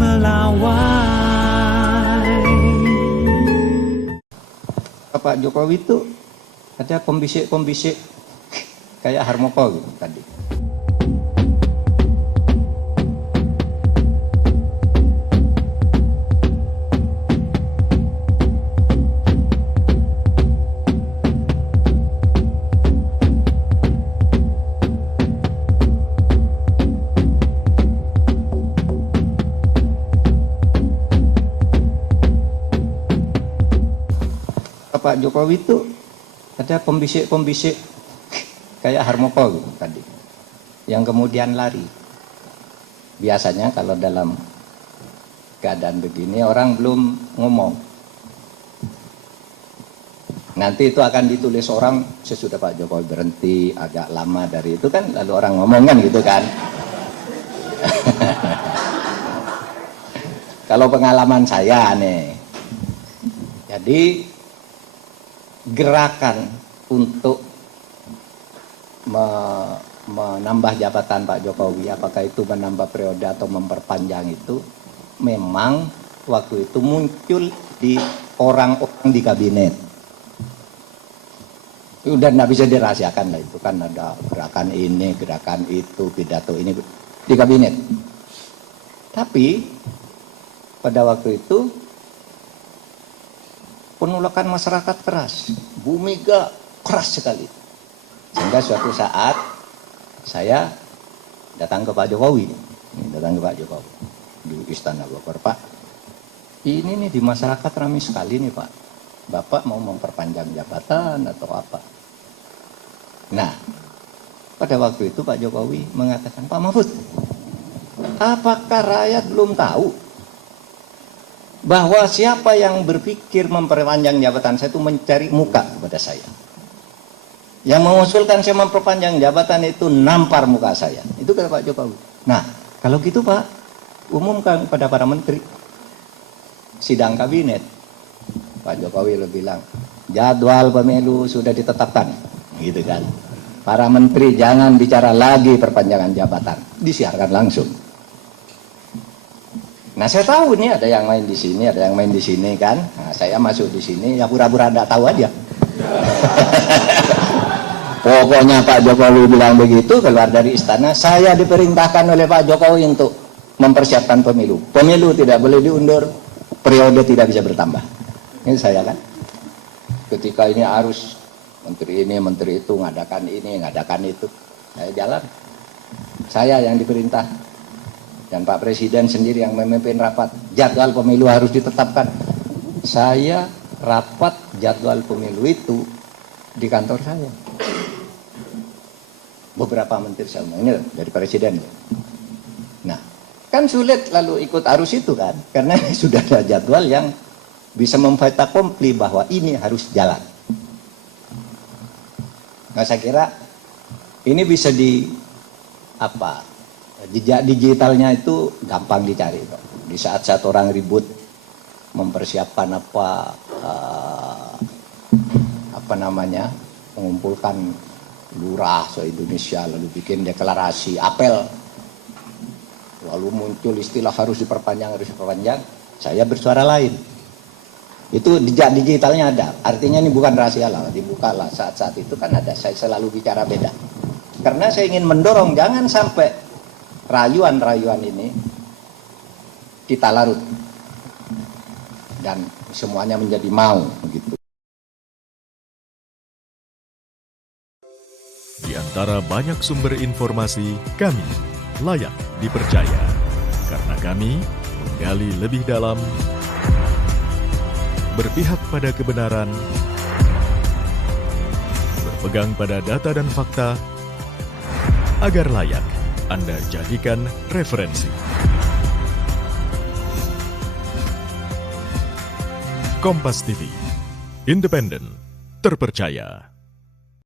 melawai. Pak Jokowi itu ada pembisik-pembisik kayak Harmoko gitu tadi. Pak Jokowi itu ada pembisik-pembisik kayak Harmoko gitu tadi, yang kemudian lari. Biasanya kalau dalam keadaan begini orang belum ngomong, nanti itu akan ditulis orang sesudah Pak Jokowi berhenti agak lama dari itu kan, lalu orang ngomong kan gitu kan. Kalau pengalaman saya nih, jadi gerakan untuk menambah jabatan Pak Jokowi, apakah itu menambah periode atau memperpanjang, itu memang waktu itu muncul di orang-orang di kabinet. Udah nggak bisa dirahasiakan lah, itu kan ada gerakan ini, gerakan itu, pidato ini di kabinet. Tapi pada waktu itu penolakan masyarakat keras, Bu Mega keras sekali. Sehingga suatu saat saya datang ke Pak Jokowi, di Istana Bogor. Pak, ini nih di masyarakat ramai sekali nih Pak, Bapak mau memperpanjang jabatan atau apa? Nah, pada waktu itu Pak Jokowi mengatakan, Pak Mahfud, apakah rakyat belum tahu bahwa siapa yang berpikir memperpanjang jabatan saya itu mencari muka kepada saya. Yang mengusulkan saya memperpanjang jabatan itu nampar muka saya. Itu kata Pak Jokowi. Nah, kalau gitu Pak, umumkan pada para menteri. Sidang kabinet. Pak Jokowi bilang, jadwal pemilu sudah ditetapkan. Gitu kan. Para menteri jangan bicara lagi perpanjangan jabatan. Disiarkan langsung. Nah, saya tahu nih ada yang main di sini, ada yang main di sini kan. Nah, saya masuk di sini ya pura-pura enggak tahu aja. Pokoknya Pak Jokowi bilang begitu, keluar dari istana, saya diperintahkan oleh Pak Jokowi untuk mempersiapkan pemilu. Pemilu tidak boleh diundur, periode tidak bisa bertambah. Ini saya kan. Ketika ini harus menteri ini, menteri itu ngadakan ini, ngadakan itu. Saya jalan. Saya yang diperintah. Dan Pak Presiden sendiri yang memimpin rapat, jadwal pemilu harus ditetapkan. Saya rapat jadwal pemilu itu di kantor saya. Beberapa menteri saya ini dari Presiden. Nah, kan sulit lalu ikut arus itu kan, karena sudah ada jadwal yang bisa memfait akompli bahwa ini harus jalan. Nah, saya kira ini bisa jejak digitalnya itu gampang dicari kok. Di saat-saat orang ribut mempersiapkan mengumpulkan lurah se-Indonesia lalu bikin deklarasi, apel, lalu muncul istilah harus diperpanjang, saya bersuara lain. Itu jejak digitalnya ada, artinya ini bukan rahasia lah, dibuka lah saat-saat itu kan ada. Saya selalu bicara beda, karena saya ingin mendorong jangan sampai rayuan-rayuan ini kita larut dan semuanya menjadi mau begitu. Di antara banyak sumber informasi, kami layak dipercaya karena kami menggali lebih dalam, berpihak pada kebenaran, berpegang pada data dan fakta agar layak Anda jadikan referensi. Kompas TV, independen, terpercaya.